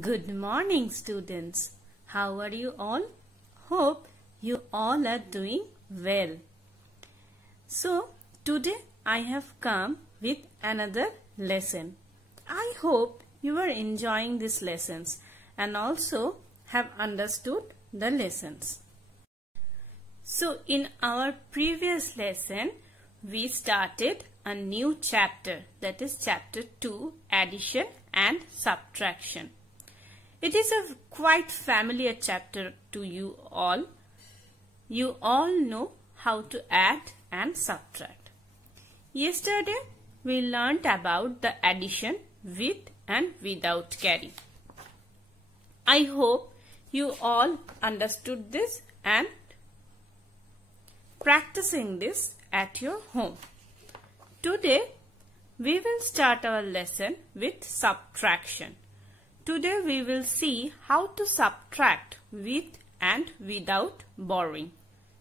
Good morning, students. How are you all? Hope you all are doing well. So, today I have come with another lesson. I hope you are enjoying these lessons and also have understood the lessons. So, in our previous lesson, we started a new chapter, that is chapter 2, addition and subtraction. It is a quite familiar chapter to you all. You all know how to add and subtract. Yesterday, we learnt about the addition with and without carry. I hope you all understood this and practicing this at your home. Today, we will start our lesson with subtraction. Today we will see how to subtract with and without borrowing.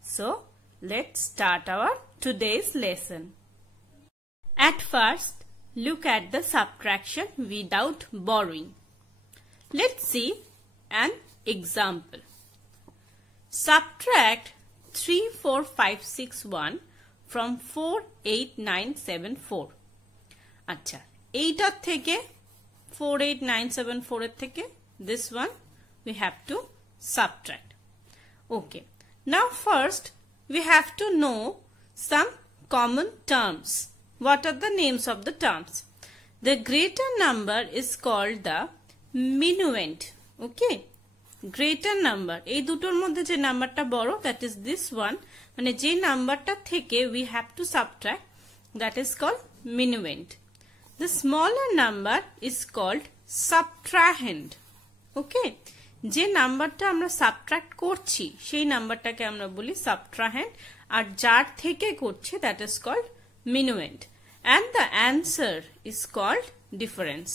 So, let's start our today's lesson. At first, look at the subtraction without borrowing. Let's see an example. Subtract 34561 from 48974. আচ্ছা, এইটার থেকে 48974 এর থেকে this one we have to subtract. Okay. Now first we have to know some common terms. What are the names of the terms? The greater number is called the minuend. Okay. Greater number. এই দুটোর মধ্যে যে নাম্বারটা বড়, that is this one. মানে যে নাম্বারটা থেকে we have to subtract, that is called minuend. The smaller number is called subtrahend. Okay? যে নাম্বারটা আমরা subtract করছি সেই নাম্বারটাকে আমরা বলি subtrahend আর যার থেকে করছি that is called minuend. And the answer is called difference.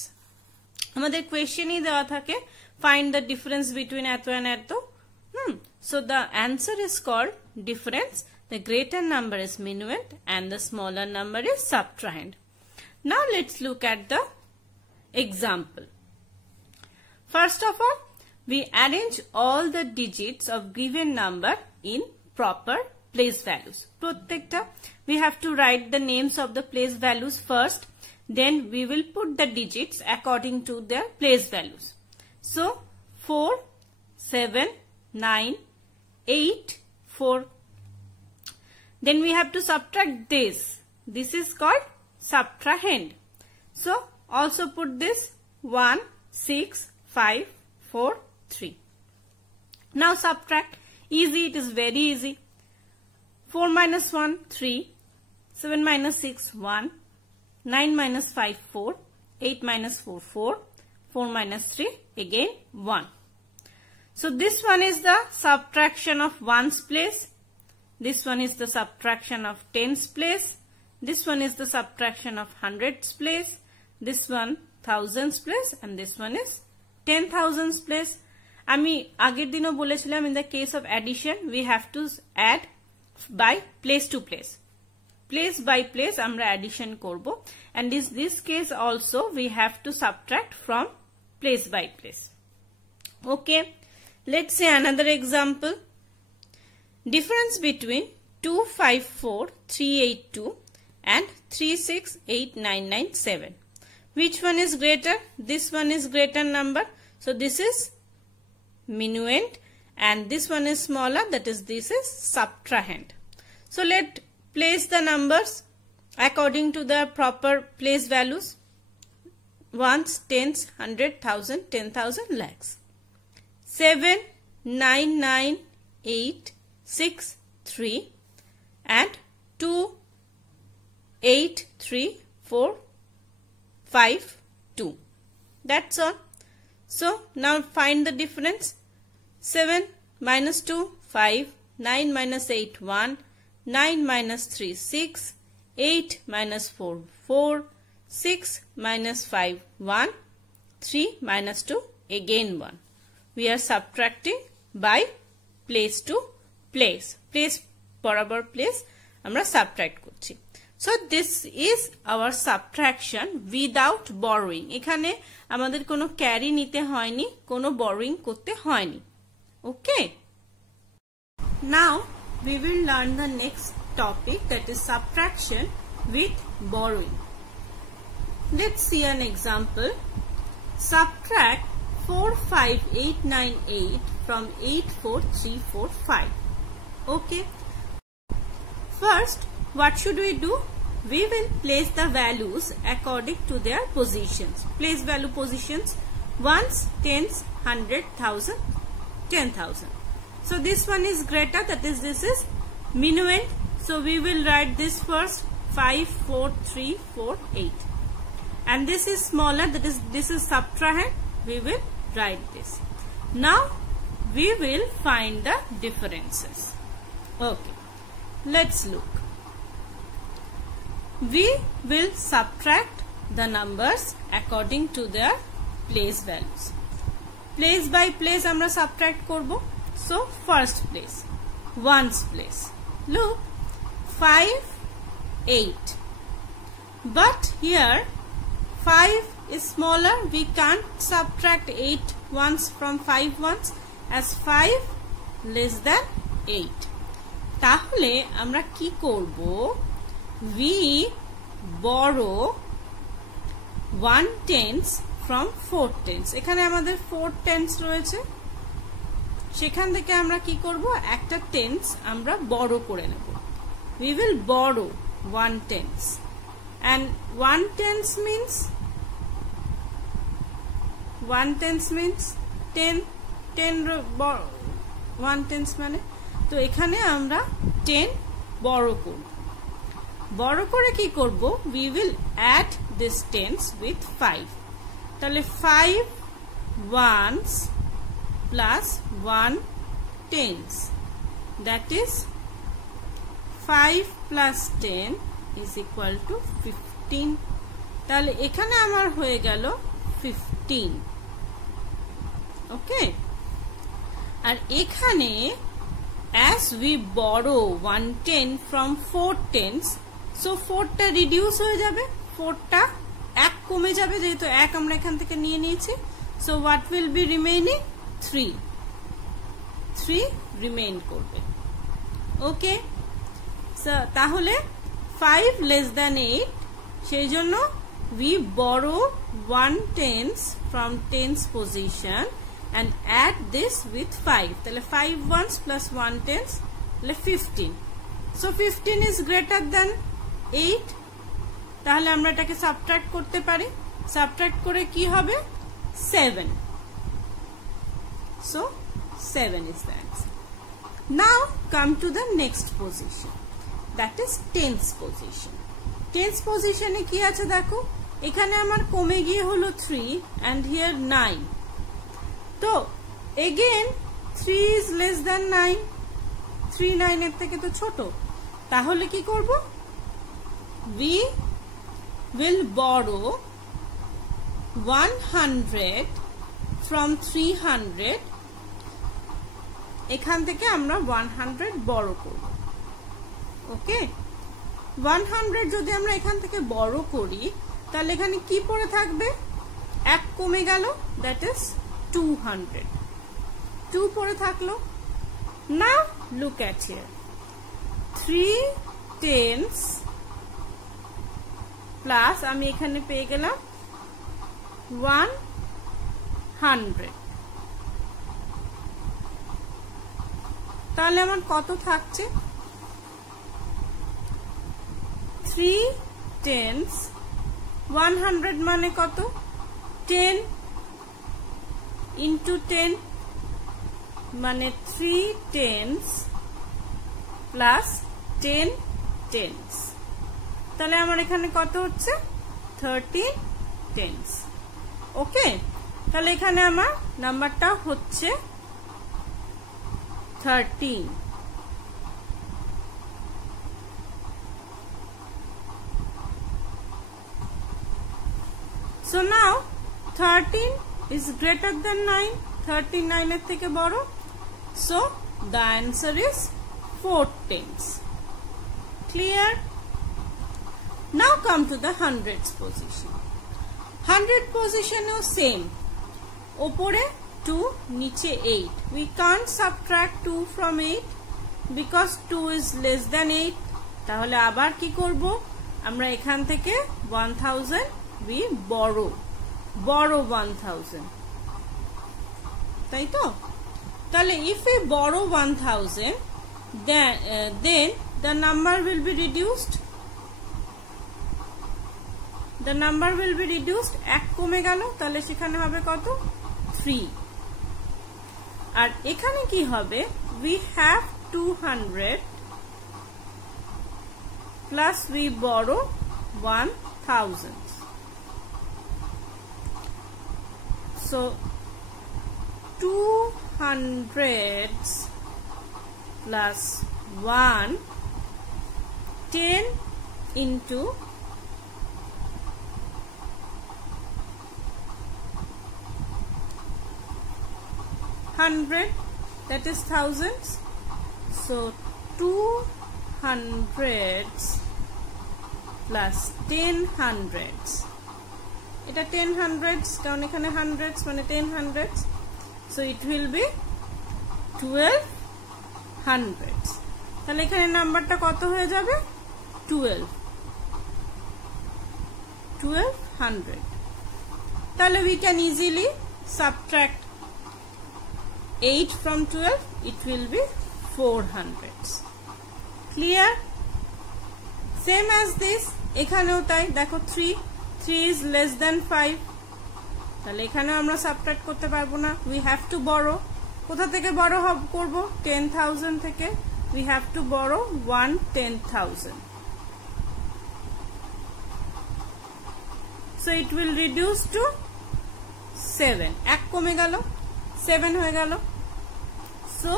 আমাদের কোয়েশ্চেনই দেওয়া থাকে find the difference between এত and এত. So the answer is called difference. The greater number is minuend and the smaller number is subtrahend. Now let's look at the example. First of all, we arrange all the digits of given number in proper place values. Prottekta, we have to write the names of the place values first. Then we will put the digits according to their place values. So 4, 7, 9, 8, 4. Then we have to subtract this. This is called subtrahend. So also put this 1, 6, 5, 4, 3. Now subtract. Easy, it is very easy. 4 minus 1, 3. 7 minus 6, 1. 9 minus 5, 4. 8 minus 4, 4. 4 minus 3, again 1. So this one is the subtraction of ones place. This one is the subtraction of tens place. This one is the subtraction of hundreds place. This one thousands place and this one is 10,000s place. আমি আগের দিনও বলেছিলাম in the case of addition we have to add by place to place. Place by place আমরা addition করব and in this case also we have to subtract from place by place. Okay, let's say another example. Difference between 254382 and 368997. Which one is greater? This one is greater number. So this is minuend and this one is smaller, that is this is subtrahend. So let's place the numbers according to the proper place values. Ones, tens, 100, 1000, 10,000, lakhs. 7, 9, 9, 8, 6, 3 and 2, 8, 3, 4, 5, 2. That's all. So now find the difference. 7 minus 2, 5. 9 minus 8, 1. 9 minus 3, 6. 8 minus 4, 4. 6 minus 5, 1. 3 minus 2, again 1. We are subtracting by place to place. Place বরাবর place আমরা subtract করছি. So this is our subtraction without borrowing. এখানে আমাদের কোনো carry নিতে হয়নি, কোনো borrowing করতে হয়নি. Okay. Now we will learn the next topic, that is subtraction with borrowing. Let's see an example. Subtract 45898 from 84345. Okay. First, what should we do? We will place the values according to their positions. Place value positions: ones, tens, 100, 1000, 10,000. So this one is greater, that is this is minuend. So we will write this first: 54348. And this is smaller, that is this is subtrahend. We will write this. Now we will find the differences. Okay, let's look. We will subtract the numbers according to their place values. Place by place আমরা subtract করব. So first place, ones place. Look, 5, 8. But here 5 is smaller. We can't subtract 8 ones from 5 ones, as 5 less than 8. তাহলে আমরা কি করব? We borrow 1/10 from 4/10. এখানে আমাদের 4/10 রয়েছে, সেখান থেকে আমরা কি করব? একটা টেন্স আমরা borrow করে নেব. We will borrow 1/10, and 1/10 means 10 1/10 মানে, তো এখানে আমরা 10 borrow করব. বড় করে কি করব? We will add this tens with 5. তাহলে 5 ones plus 1 tens, that is 5 plus 10 is equal to 15. তাহলে এখানে আমার হয়ে গেল 15. ওকে, আর এখানে as we borrow 1/10 from 4/10, so 4টা রিডিউস হয়ে যাবে, 4টা 1 কমে যাবে, যেহেতু 1 আমরা এখান থেকে নিয়ে নিয়েছি. So what will be remaining? 3 remain করবে. ওকে, সো তাহলে 5 less than 8, সেই জন্য we borrow 1/10 from tens position and add this with 5. তাহলে 5 ones plus 1/10, তাহলে 15. So 15 is greater than 8. তাহলে আমরা এটাকে সাবট্রাক্ট করতে পারি. সাবট্রাক্ট করে কি হবে? 7. So 7 is the answer. Now come to the next position, that is tens position. Tens position এ কি আছে দেখো, এখানে আমার কমে গিয়ে হলো 3 and here 9. তো again 3 is less than 9. 3 9 এর থেকে তো ছোট. তাহলে কি করব? We will borrow 100 from 300. এখান থেকে আমরা 100 borrow করব. ওকে, 100 যদি আমরা এখান থেকে borrow করি, তাহলে এখানে কি পড়ে থাকবে? 1 কমে গেল, that is 200. 2 পড়ে থাকলো. Now look at here, 3 tens plus আমি এখানে পেয়ে গেলাম 100. তাহলে আমার কত থাকছে? 3 tens 100 মানে কত? 10 into 10 মানে 3 tens plus 10 tens. তাহলে আমার এখানে কত হচ্ছে? 13 tens. ওকে, তাহলে এখানে আমার নাম্বারটা হচ্ছে 13. So now 13 is greater than 9. 13 9 এর থেকে বড়. So the answer is 4 tens. Clear? Now come to the hundreds position. 100 position is same. Opore 2, niche 8. We can't subtract 2 from 8 because 2 is less than 8. তাহলে আবার কি করব? আমরা এখান থেকে 1000 we borrow 1000. তাই তো? তাহলে if we borrow 1000, then the number will be reduced. The number will be reduced. 1 কমে গেল, তাহলে সেখানে হবে কত? 3. আর এখানে কি হবে? We have 200 plus we borrow 1000. So 200 plus 1, 10 into 100, that is thousands. So 200 plus 10 hundreds. এটা 10 hundreds কারণ এখানে hundreds মানে 10 hundreds. So it will be 12 hundreds. তাহলে এখানে নাম্বারটা কত হয়ে যাবে? 1200. তাহলে we can easily subtract 8 from 12. It will be 400. Clear? Same as this. এখানেও তাই দেখো 3 is less than 5. তাহলে এখানেও আমরা সাবট্রাক্ট করতে পারবো না. We have to borrow. কোথা থেকে borrow করব? 10,000 থেকে. We have to borrow 1/10,000. So it will reduce to 7. 1 কমে গেল, 7 হয়ে গেল. So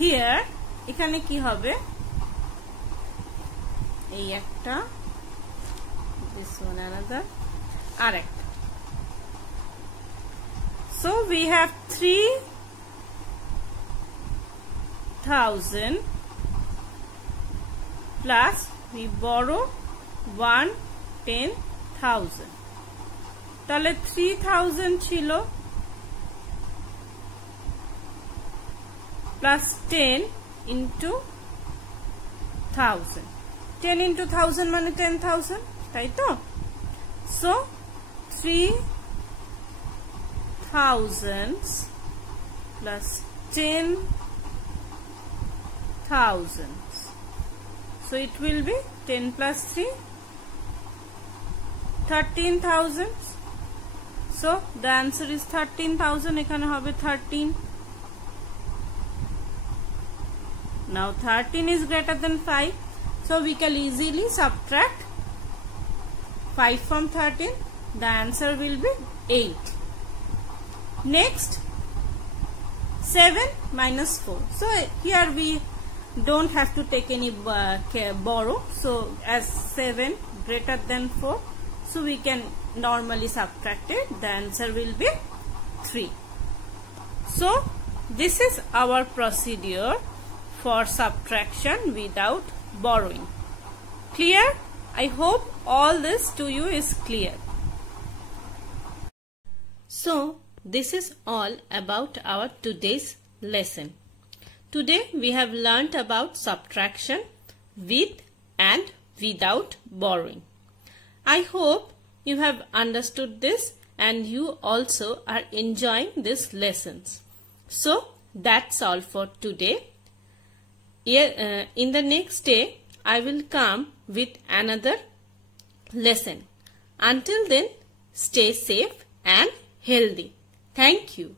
here এখানে কি হবে? এই একটা, this one another, আর একটা. So we have 3,000 plus we borrow 1/10,000. তাহলে 3,000 ছিল plus 10 into 1000. 10 into 1000 মানে 10,000, তাই তো? So 3,000 plus 10,000. So it will be 10 plus 3, 13,000. So the answer is 13,000. এখানে হবে 13. Now 13 is greater than 5. So we can easily subtract 5 from 13. The answer will be 8. Next, 7 minus 4. So here we don't have to take any borrow. So as 7 greater than 4, so we can normally subtract it. The answer will be 3. So this is our procedure for subtraction without borrowing. Clear? I hope all this to you is clear. So this is all about our today's lesson. Today we have learnt about subtraction with and without borrowing. I hope you have understood this and you also are enjoying these lessons. So that's all for today. In the next day I will come with another lesson. Until then, stay safe and healthy. Thank you.